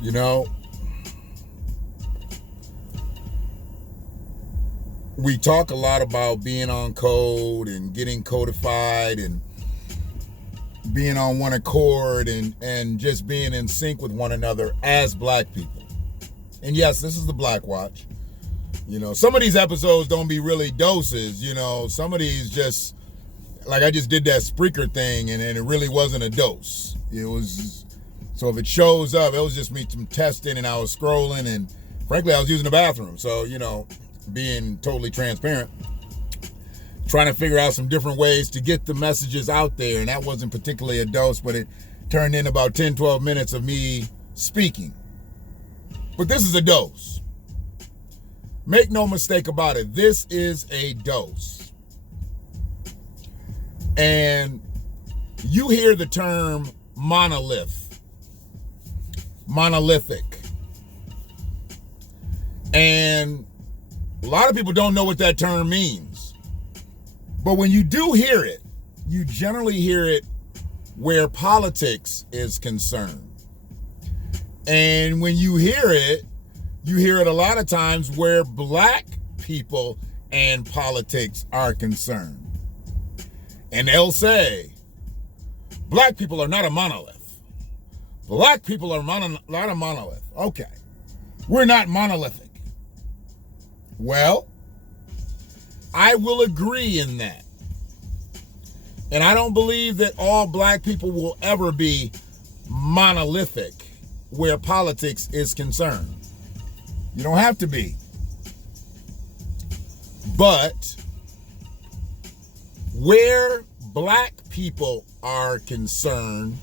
You know, we talk a lot about being on code and getting codified and being on one accord and just being in sync with one another as black people. And yes, this is the BlackWatch. You know, some of these episodes don't be really doses, you know, some of these just, like I just did that Spreaker thing and it really wasn't a dose. It was, so if it shows up, it was just me some testing and I was scrolling and frankly, I was using the bathroom. So, you know, being totally transparent, trying to figure out some different ways to get the messages out there. And that wasn't particularly a dose, but it turned in about 10, 12 minutes of me speaking. But this is a dose. Make no mistake about it. This is a dose. And you hear the term monolithic. And a lot of people don't know what that term means. But when you do hear it, you generally hear it where politics is concerned. And when you hear it a lot of times where black people and politics are concerned. And they'll say, black people are not a monolith. Black people are not a monolith. Okay, we're not monolithic. Well, I will agree in that. And I don't believe that all black people will ever be monolithic where politics is concerned. You don't have to be. But where black people are concerned,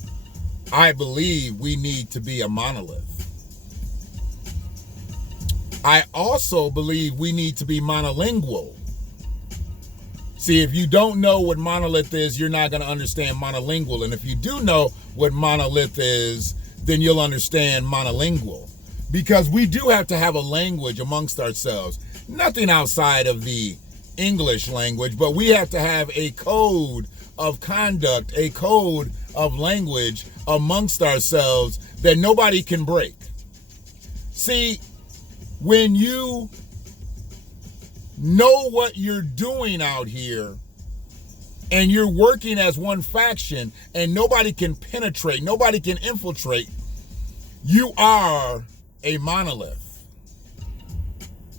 I believe we need to be a monolith. I also believe we need to be monolingual. See, if you don't know what monolith is, you're not going to understand monolingual. And if you do know what monolith is, then you'll understand monolingual. Because we do have to have a language amongst ourselves. Nothing outside of the English language, but we have to have a code of conduct, a code of language amongst ourselves that nobody can break. See, when you know what you're doing out here and you're working as one faction and nobody can penetrate, nobody can infiltrate, you are a monolith.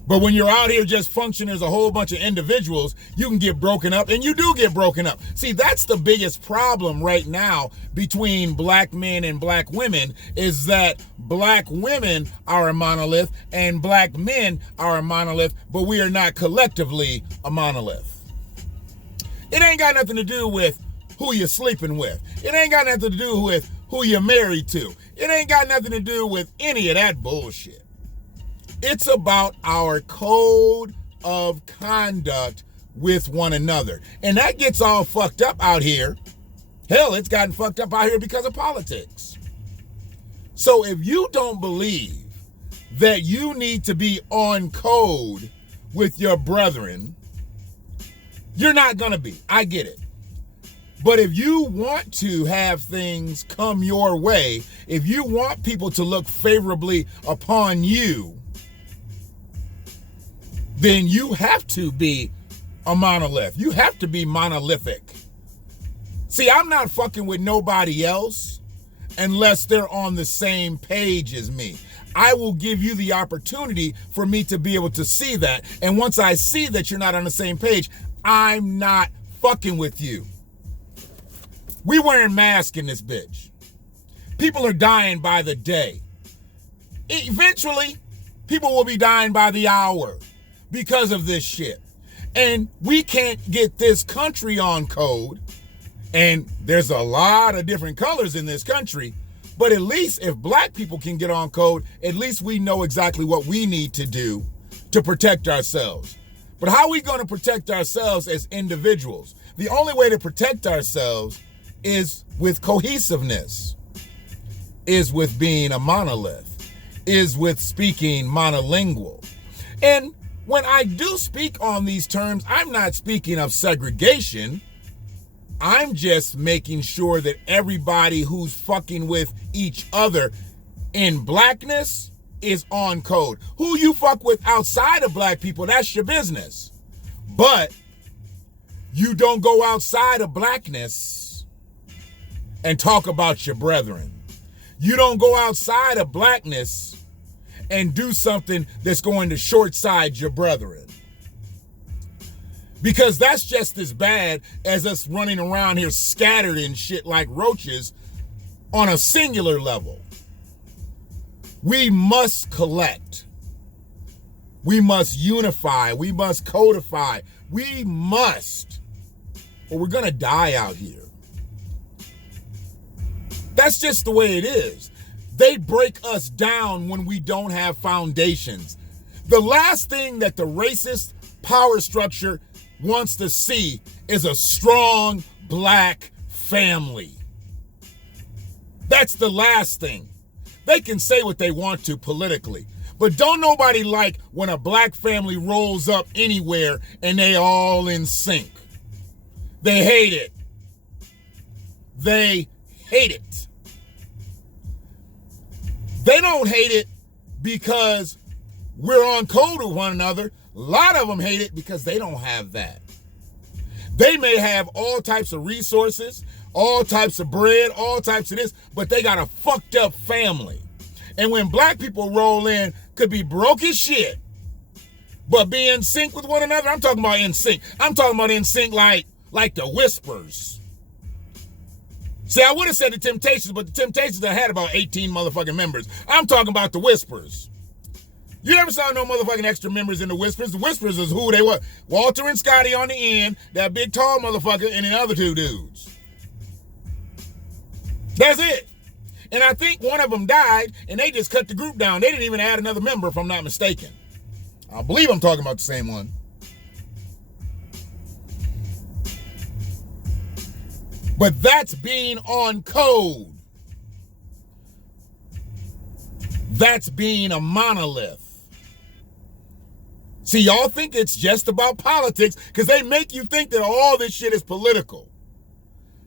But when you're out here just functioning as a whole bunch of individuals, you can get broken up, and you do get broken up. See, that's the biggest problem right now between black men and black women, is that black women are a monolith and black men are a monolith, but we are not collectively a monolith. It ain't got nothing to do with who you're sleeping with. It ain't got nothing to do with who you're married to. It ain't got nothing to do with any of that bullshit. It's about our code of conduct with one another. And that gets all fucked up out here. Hell, it's gotten fucked up out here because of politics. So if you don't believe that you need to be on code with your brethren, you're not going to be. I get it. But if you want to have things come your way, if you want people to look favorably upon you, then you have to be a monolith. You have to be monolithic. See, I'm not fucking with nobody else unless they're on the same page as me. I will give you the opportunity for me to be able to see that. And once I see that you're not on the same page, I'm not fucking with you. We wearing masks in this bitch. People are dying by the day. Eventually, people will be dying by the hour because of this shit. And we can't get this country on code. And there's a lot of different colors in this country. But at least if black people can get on code, at least we know exactly what we need to do to protect ourselves. But how are we going to protect ourselves as individuals? The only way to protect ourselves is with cohesiveness, is with being a monolith, is with speaking monolingual. And when I do speak on these terms, I'm not speaking of segregation. I'm just making sure that everybody who's fucking with each other in blackness is on code. Who you fuck with outside of black people, that's your business. But you don't go outside of blackness and talk about your brethren. You don't go outside of blackness and do something that's going to short side your brethren. Because that's just as bad as us running around here scattered in shit like roaches on a singular level. We must collect. We must unify. We must codify. We must, or we're going to die out here. That's just the way it is. They break us down when we don't have foundations. The last thing that the racist power structure wants to see is a strong black family. That's the last thing. They can say what they want to politically, but don't nobody like when a black family rolls up anywhere and they all in sync. They hate it. They hate it. They don't hate it because we're on code with one another. A lot of them hate it because they don't have that. They may have all types of resources, all types of bread, all types of this, but they got a fucked up family. And when black people roll in, could be broke as shit, but be in sync with one another. I'm talking about in sync. I'm talking about in sync like the Whispers. See, I would have said the Temptations, but the Temptations had about 18 motherfucking members. I'm talking about the Whispers. You never saw no motherfucking extra members in the Whispers. The Whispers is who they were. Walter and Scotty on the end, that big tall motherfucker, and the other two dudes. That's it. And I think one of them died, and they just cut the group down. They didn't even add another member, if I'm not mistaken. I believe I'm talking about the same one. But that's being on code. That's being a monolith. See, y'all think it's just about politics because they make you think that all this shit is political.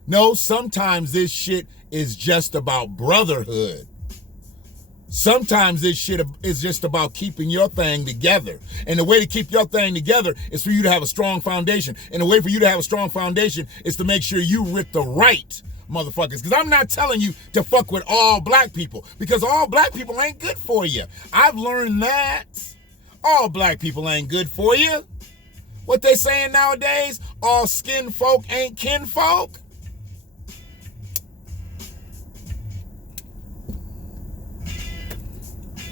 No, sometimes this shit is just about brotherhood. Sometimes this shit is just about keeping your thing together. And the way to keep your thing together is for you to have a strong foundation. And the way for you to have a strong foundation is to make sure you with the right motherfuckers. Because I'm not telling you to fuck with all black people, because all black people ain't good for you. I've learned that. All black people ain't good for you. What they saying nowadays, all skin folk ain't kin folk.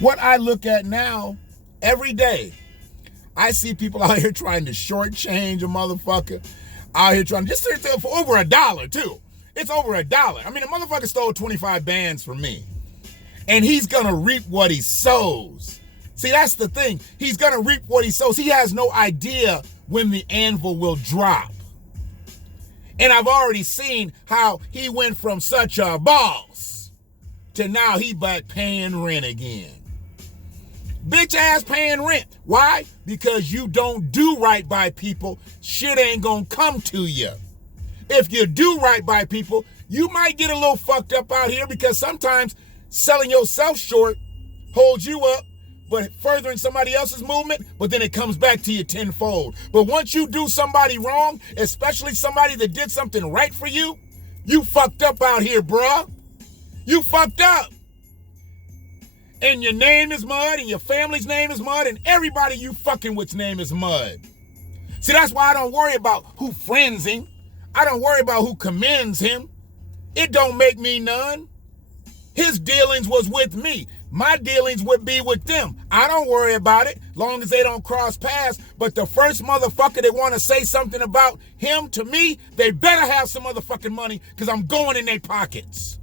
What I look at now, every day, I see people out here trying to shortchange a motherfucker. Out here trying to just sit there for over $1 too. It's over $1. I mean, a motherfucker stole 25 bands from me. And he's gonna reap what he sows. See, that's the thing. He's gonna reap what he sows. He has no idea when the anvil will drop. And I've already seen how he went from such a boss to now he back paying rent again. Bitch ass paying rent. Why? Because you don't do right by people, shit ain't gonna come to you. If you do right by people, you might get a little fucked up out here, because sometimes selling yourself short holds you up, but furthering somebody else's movement, but then it comes back to you tenfold. But once you do somebody wrong, especially somebody that did something right for you, you fucked up out here, bruh. You fucked up. And your name is mud, and your family's name is mud, and everybody you fucking with's name is mud. See, that's why I don't worry about who friends him. I don't worry about who commends him. It don't make me none. His dealings was with me. My dealings would be with them. I don't worry about it, long as they don't cross paths. But the first motherfucker that want to say something about him to me, they better have some motherfucking money, because I'm going in their pockets.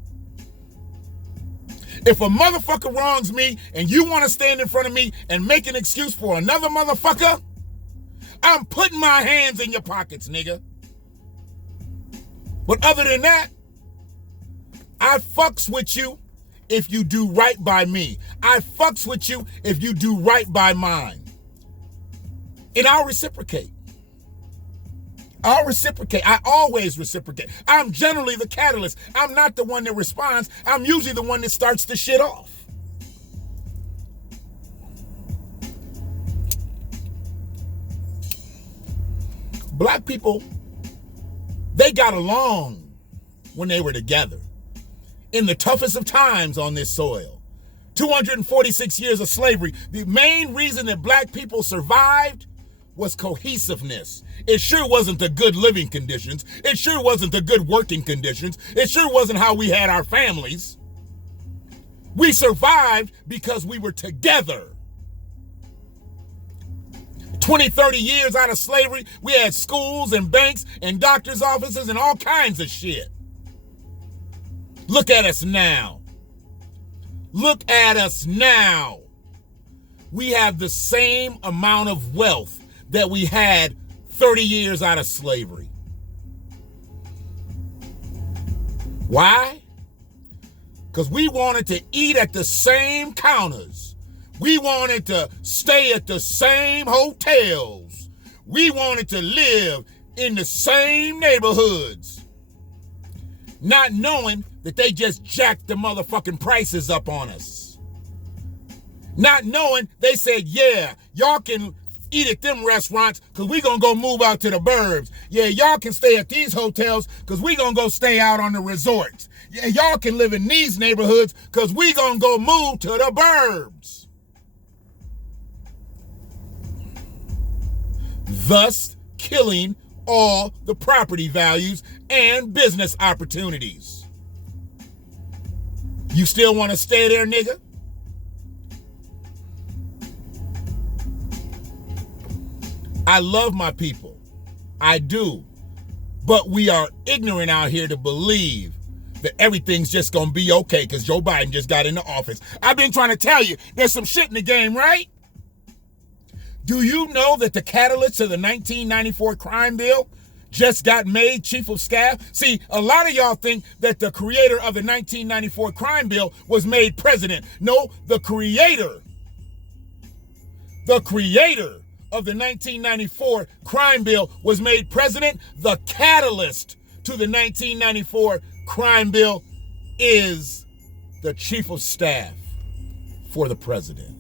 If a motherfucker wrongs me and you want to stand in front of me and make an excuse for another motherfucker, I'm putting my hands in your pockets, nigga. But other than that, I fucks with you if you do right by me. I fucks with you if you do right by mine. And I'll reciprocate. I'll reciprocate. I always reciprocate. I'm generally the catalyst. I'm not the one that responds. I'm usually the one that starts the shit off. Black people, they got along when they were together in the toughest of times on this soil. 246 years of slavery. The main reason that black people survived was cohesiveness. It sure wasn't the good living conditions. It sure wasn't the good working conditions. It sure wasn't how we had our families. We survived because we were together. 20, 30 years out of slavery, we had schools and banks and doctor's offices and all kinds of shit. Look at us now. Look at us now. We have the same amount of wealth that we had 30 years out of slavery. Why? Because we wanted to eat at the same counters. We wanted to stay at the same hotels. We wanted to live in the same neighborhoods. Not knowing that they just jacked the motherfucking prices up on us. Not knowing they said, yeah, y'all can eat at them restaurants because we gonna go move out to the burbs. Yeah, y'all can stay at these hotels because we gonna go stay out on the resorts. Yeah, y'all can live in these neighborhoods because we gonna go move to the burbs. Thus killing all the property values and business opportunities. You still want to stay there, nigga? I love my people. I do. But we are ignorant out here to believe that everything's just going to be okay because Joe Biden just got into office. I've been trying to tell you, there's some shit in the game, right? Do you know that the catalyst of the 1994 crime bill just got made chief of staff? See, a lot of y'all think that the creator of the 1994 crime bill was made president. No, the creator of the 1994 crime bill was made president. The catalyst to the 1994 crime bill is the chief of staff for the president.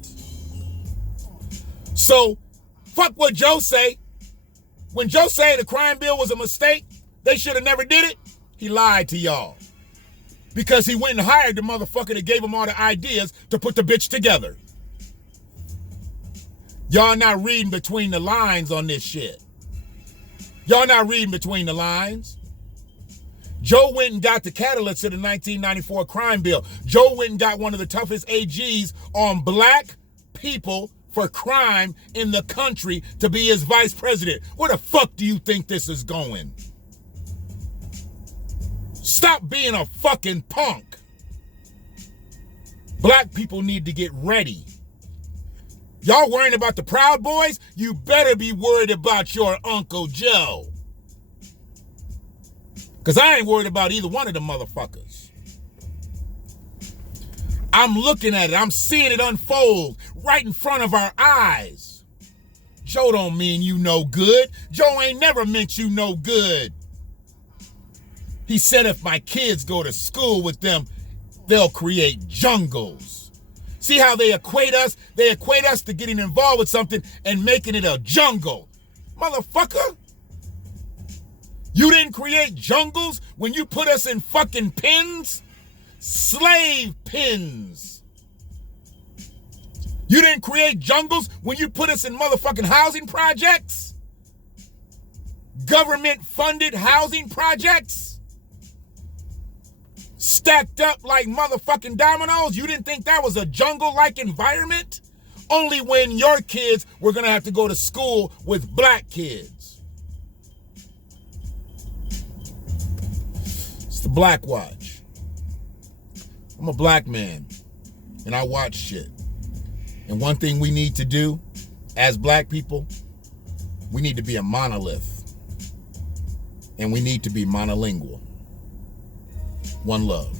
So, fuck what Joe say. When Joe say the crime bill was a mistake, they should have never did it, he lied to y'all. Because he went and hired the motherfucker that gave him all the ideas to put the bitch together. Y'all not reading between the lines on this shit. Y'all not reading between the lines. Joe went and got the catalyst of the 1994 crime bill. Joe went and got one of the toughest AGs on black people for crime in the country to be his vice president. Where the fuck do you think this is going? Stop being a fucking punk. Black people need to get ready. Y'all worrying about the Proud Boys? You better be worried about your Uncle Joe. Because I ain't worried about either one of them motherfuckers. I'm looking at it. I'm seeing it unfold right in front of our eyes. Joe don't mean you no good. Joe ain't never meant you no good. He said if my kids go to school with them, they'll create jungles. See how they equate us? They equate us to getting involved with something and making it a jungle. Motherfucker. You didn't create jungles when you put us in fucking pens? Slave pens. You didn't create jungles when you put us in motherfucking housing projects? Government-funded housing projects? Stacked up like motherfucking dominoes? You didn't think that was a jungle-like environment? Only when your kids were gonna have to go to school with black kids. It's the BlackWatch. I'm a black man, and I watch shit. And one thing we need to do as black people, we need to be a monolith. And we need to be monolingual. One love.